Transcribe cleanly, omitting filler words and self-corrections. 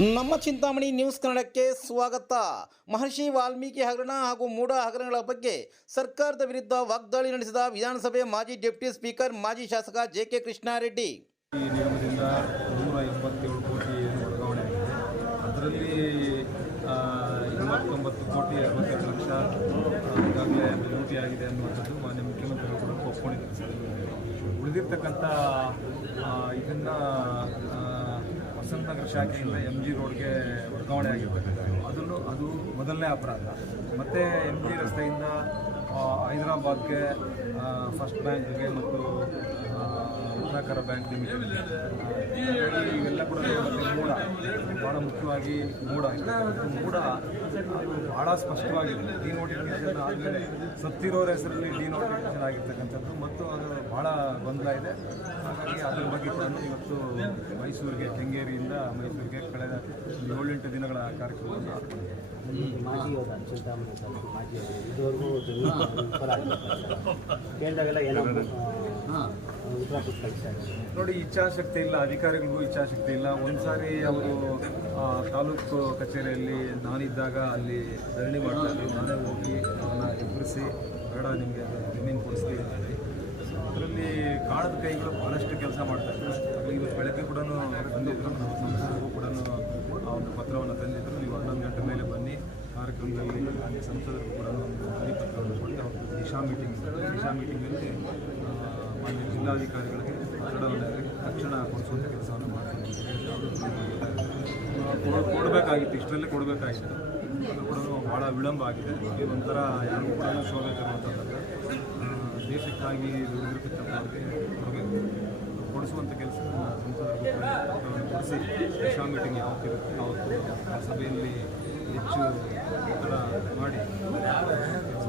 ನಮ್ಮ ಚಿಂತಾಮಣಿ ನ್ಯೂಸ್ ಕನ್ನಡಕ್ಕೆ ಸ್ವಾಗತ. ಮಹರ್ಷಿ ವಾಲ್ಮೀಕಿ ಹಗರಣ ಹಾಗೂ ಮೂಢ ಹಗರಣಗಳ ಬಗ್ಗೆ ಸರ್ಕಾರದ ವಿರುದ್ಧ ವಾಗ್ದಾಳಿ ನಡೆಸಿದ ವಿಧಾನಸಭೆ ಮಾಜಿ ಡೆಪ್ಯೂಟಿ ಸ್ಪೀಕರ್ ಮಾಜಿ ಶಾಸಕ ಜೆ.ಕೆ. ಕೃಷ್ಣಾರೆಡ್ಡಿ. ಈ ನಿಯಮದಿಂದ 127 ಕೋಟಿ ವರ್ಗಾವಣೆ ಆಗಿದೆ. ಅದರಲ್ಲಿ 29 ಕೋಟಿ 62 ಲಕ್ಷ ಈಗಾಗಲೇ ಲೂಟಿ ಆಗಿದೆ ಅನ್ನುವಂಥದ್ದು ಮಾನ್ಯ ಮುಖ್ಯಮಂತ್ರಿಗಳು ಕೂಡ ಒಪ್ಕೊಂಡಿದ್ದಾರೆ ಸರ್. ಉಳಿದಿರ್ತಕ್ಕಂಥ ಇದನ್ನು ವಸಂತನಗರ ಶಾಖೆಯಿಂದ MG ರೋಡ್ಗೆ ವರ್ಗಾವಣೆ ಆಗಿರ್ತಕ್ಕಂಥದ್ದು ಅದು ಮೊದಲನೇ ಅಪರಾಧ. ಮತ್ತು MG ರಸ್ತೆಯಿಂದ ಹೈದರಾಬಾದ್ಗೆ ಫಸ್ಟ್ ಬ್ಯಾಂಕ್ಗೆ ಮತ್ತು ಉತ್ತರಾಖಂಡ ಬ್ಯಾಂಕ್ ಲಿಮಿಟೆಡ್ ಇವೆಲ್ಲ ಕೂಡ ಮೂಢ, ಭಾಳ ಮುಖ್ಯವಾಗಿ ಮೂಢ ಭಾಳ ಸ್ಪಷ್ಟವಾಗಿದೆ. ಡಿನೋಟಿಫಿಕೇಷನ್ ಆದಮೇಲೆ ಸತ್ತಿರೋರ ಹೆಸರಲ್ಲಿ ಡಿನೋಟಿಫಿಕೇಷನ್ ಆಗಿರ್ತಕ್ಕಂಥದ್ದು ಮತ್ತು ಅದು ಭಾಳ ಗೊಂದಲ ಇದೆ. ಹಾಗಾಗಿ ಅದರ ಬಗ್ಗೆ ಕೂಡ ಇವತ್ತು ಮೈಸೂರಿಗೆ, ಕೆಂಗೇರಿಯಿಂದ ಮೈಸೂರಿಗೆ ಕಳೆದ 7-8 ದಿನಗಳ ಕಾರ್ಯಕ್ರಮವನ್ನು ನೋಡಿ, ಇಚ್ಛಾಶಕ್ತಿ ಇಲ್ಲ, ಅಧಿಕಾರಿಗಳಿಗೂ ಇಚ್ಛಾಶಕ್ತಿ ಇಲ್ಲ. ಒಂದು ಸಾರಿ ಅವರು ತಾಲೂಕು ಕಚೇರಿಯಲ್ಲಿ ನಾನಿದ್ದಾಗ ಅಲ್ಲಿ ಧರಣಿ ಮಾಡ್ತಾಯಿದ್ರು. ನಾನೇ ಹೋಗಿ ಅವನ್ನ ಎದುರಿಸಿ ಬೇಡ ನಿಮಗೆ ಜಮೀನು ಕೊಡಿಸ್ಲಿ ಅಂತೇಳಿ ಅದರಲ್ಲಿ ಕಾಣದ ಕೈಗಳು ಭಾಳಷ್ಟು ಕೆಲಸ ಮಾಡ್ತಾಯಿದ್ರು. ಇವತ್ತು ಬೆಳಗ್ಗೆ ಕೂಡ ಬಂದಿದ್ದರು, ನಮ್ಮ ಸಂಸದರು ಕೂಡ ಒಂದು ಪತ್ರವನ್ನು ತಂದಿದ್ದರು. ನೀವು 11 ಗಂಟೆ ಮೇಲೆ ಬನ್ನಿ ಕಾರ್ಯಕ್ರಮದಲ್ಲಿ ಹಾಗೆ ಸಂಸದರು ಕೂಡ ಒಂದು ಪರಿಪತ್ರವನ್ನು ಕೊಟ್ಟು ಅವರು ದಿಶಾ ಮೀಟಿಂಗಲ್ಲಿ ಮಾನ್ಯ ಜಿಲ್ಲಾಧಿಕಾರಿಗಳಿಗೆ ಕಟ್ಟಡವನ್ನು ತಕ್ಷಣ ಕೊಡಿಸುವಂಥ ಕೆಲಸವನ್ನು ಮಾಡ್ತೀನಿ ಕೊಡಬೇಕಾಗಿತ್ತು. ಇಷ್ಟರಲ್ಲೇ ಕೊಡಬೇಕಾಗಿತ್ತು. ಅದು ಕೂಡ ಭಾಳ ವಿಳಂಬ ಆಗಿದೆ. ಒಂಥರ ಯಾರಿಗೂ ಕೂಡ ಶೋಭೆ ತರುವಂಥದ್ದು. ದೇಶಕ್ಕಾಗಿ ದುಡಿದಿರ್ತಕ್ಕಂಥವ್ರಿಗೆ ಕೊಡಬೇಕು, ಕೊಡಿಸುವಂಥ ಕೆಲಸ ಸಂಸದರು ಕೊಡಿಸಿ ದಿಶಾ ಮೀಟಿಂಗ್ ಯಾವತ್ತಿರುತ್ತೆ ಆವತ್ತು ಆ ಸಭೆಯಲ್ಲಿ ಹೆಚ್ಚು ಒತ್ತಡ ಮಾಡಿ ಕೆಲಸ